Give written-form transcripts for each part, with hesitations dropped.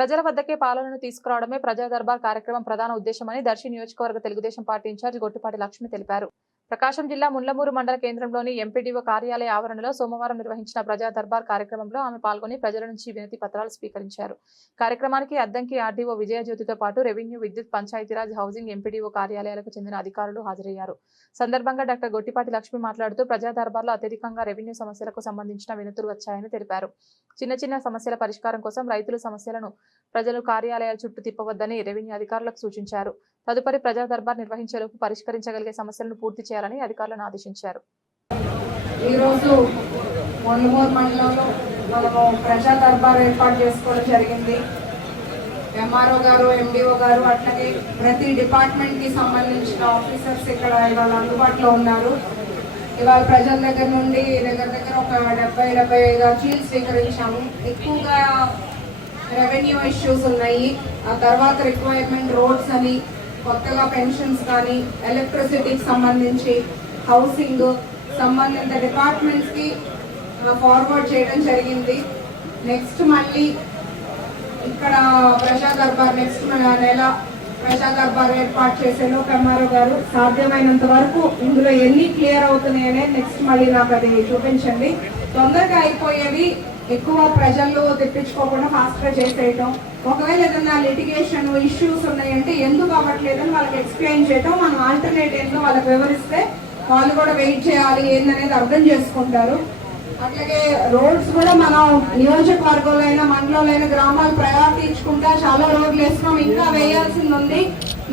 ప్రజల వద్దకే పాలనను తీసుకురావడమే ప్రజా దర్బార్ కార్యక్రమం ప్రధాన ఉద్దేశమని దర్శి నియోజకవర్గ తెలుగుదేశం పార్టీ ఇన్ఛార్జ్ గొట్టిపాటి లక్ష్మి తెలిపారు. ప్రకాశం జిల్లా ముండ్లమూరు మండల కేంద్రంలోని ఎంపీడీఓ కార్యాలయ ఆవరణలో సోమవారం నిర్వహించిన ప్రజా దర్బార్ కార్యక్రమంలో ఆమె పాల్గొని ప్రజల నుంచి వినతి పత్రాలు స్వీకరించారు. కార్యక్రమానికి అద్దంకి ఆర్డీఓ విజయజ్యోతితో పాటు రెవెన్యూ, విద్యుత్, పంచాయతీరాజ్, హౌసింగ్, ఎంపీడీఓ కార్యాలయాలకు చెందిన అధికారులు హాజరయ్యారు. సందర్భంగా డాక్టర్ గొట్టిపాటి లక్ష్మి మాట్లాడుతూ ప్రజా దర్బార్లో అత్యధికంగా రెవెన్యూ సమస్యలకు సంబంధించిన వినతులు వచ్చాయని తెలిపారు. చిన్న చిన్న సమస్యల పరిష్కారం కోసం రైతుల సమస్యలను ప్రజలు కార్యాలయాల చుట్టూ తిప్పవద్దని రెవెన్యూ అధికారులకు సూచించారు. తదుపరి ప్రజా దర్బార్ నిర్వహించేలోపు పరిష్కరించగలిగే సమస్యలను పూర్తి చేయాలని అధికారులను ఆదేశించారు. ఈరోజు ముండ్లమూరు మండలంలో మనము ప్రజా దర్బార్ ఏర్పాటు చేసుకోవడం జరిగింది. ఎంఆర్ఓ గారు, ఎండిఓ గారు, అట్లాగే ప్రతి డిపార్ట్మెంట్ కి సంబంధించిన ఆఫీసర్స్ ఇక్కడ ఇవాళ అందుబాటులో ఉన్నారు. ఇవాళ ప్రజల దగ్గర నుండి దగ్గర ఒక 70-75 అర్జీలు స్వీకరించాము. ఎక్కువగా రెవెన్యూ ఇష్యూస్ ఉన్నాయి. ఆ తర్వాత రిక్వైర్మెంట్ రోడ్స్ అని, కొత్తగా పెన్షన్స్ కానీ, ఎలక్ట్రిసిటీకి సంబంధించి, హౌసింగ్ సంబంధిత డిపార్ట్మెంట్స్కి ఫార్వర్డ్ చేయడం జరిగింది. నెక్స్ట్ మళ్ళీ ఇక్కడ ప్రజా దర్బార్ నెక్స్ట్ నెల ప్రజా దర్బార్ ఏర్పాటు చేసేలోపు ఎంఆర్ఓ గారు సాధ్యమైనంత వరకు ఇందులో ఎన్ని క్లియర్ అవుతున్నాయనే నెక్స్ట్ మళ్ళీ నాకు అది చూపించండి. తొందరగా అయిపోయేవి ఎక్కువ ప్రజల్లో తెప్పించుకోకుండా ఫాస్ట్గా చేసేయటం, ఒకవేళ ఏదైనా లిటిగేషన్ ఇష్యూస్ ఉన్నాయంటే ఎందుకు అవ్వట్లేదని వాళ్ళకి ఎక్స్ప్లెయిన్ చేయటం, మనం ఆల్టర్నేట్ ఏంటో వాళ్ళకి వివరిస్తే వాళ్ళు కూడా వెయిట్ చేయాలి ఏందనేది అర్థం చేసుకుంటారు. అట్లాగే రోడ్స్ కూడా మనం నియోజకవర్గంలో అయినా, మండలంలో అయినా, గ్రామాలు ప్రయారిటీ ఇచ్చుకుంటా చాలా రోడ్లు వేస్తున్నాం. ఇంకా వేయాల్సింది ఉంది.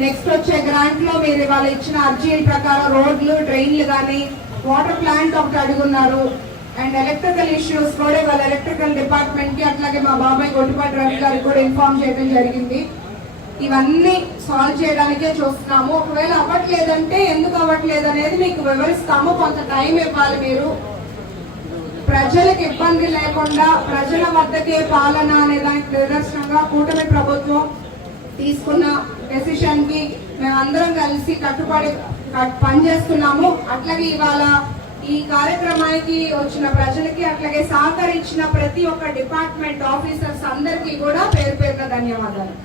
నెక్స్ట్ వచ్చే గ్రాంట్ లో మీరు వాళ్ళు ఇచ్చిన అర్జీల ప్రకారం రోడ్లు, డ్రైన్లు కానీ, వాటర్ ప్లాంట్ ఒకటి అడుగున్నారు. అండ్ ఎలక్ట్రికల్ ఇష్యూస్ కూడా వాళ్ళ ఎలక్ట్రికల్ డిపార్ట్మెంట్ కి, అట్లాగే మా బాబాయ్ గొట్టిపాటి రవి గారికి కూడా ఇన్ఫార్మ్ చేయడం జరిగింది. ఇవన్నీ సాల్వ్ చేయడానికే చూస్తున్నాము. ఒకవేళ అవ్వట్లేదంటే ఎందుకు అవ్వట్లేదు అనేది మీకు వివరిస్తాము. కొంత టైం ఇవ్వాలి. మీరు ప్రజలకు ఇబ్బంది లేకుండా ప్రజల వద్దకే పాలన అనే దానికి నిదర్శనంగా కూటమి ప్రభుత్వం తీసుకున్న డెసిషన్ కి మేమందరం కలిసి కట్టుబడి పనిచేస్తున్నాము. అట్లాగే ఇవాళ ఈ కార్యక్రమానికి వచ్చిన ప్రజలకి, అట్లాగే సహకరించిన ప్రతి ఒక్క డిపార్ట్మెంట్ ఆఫీసర్స్ అందరికీ కూడా పేరు పేరున ధన్యవాదాలు.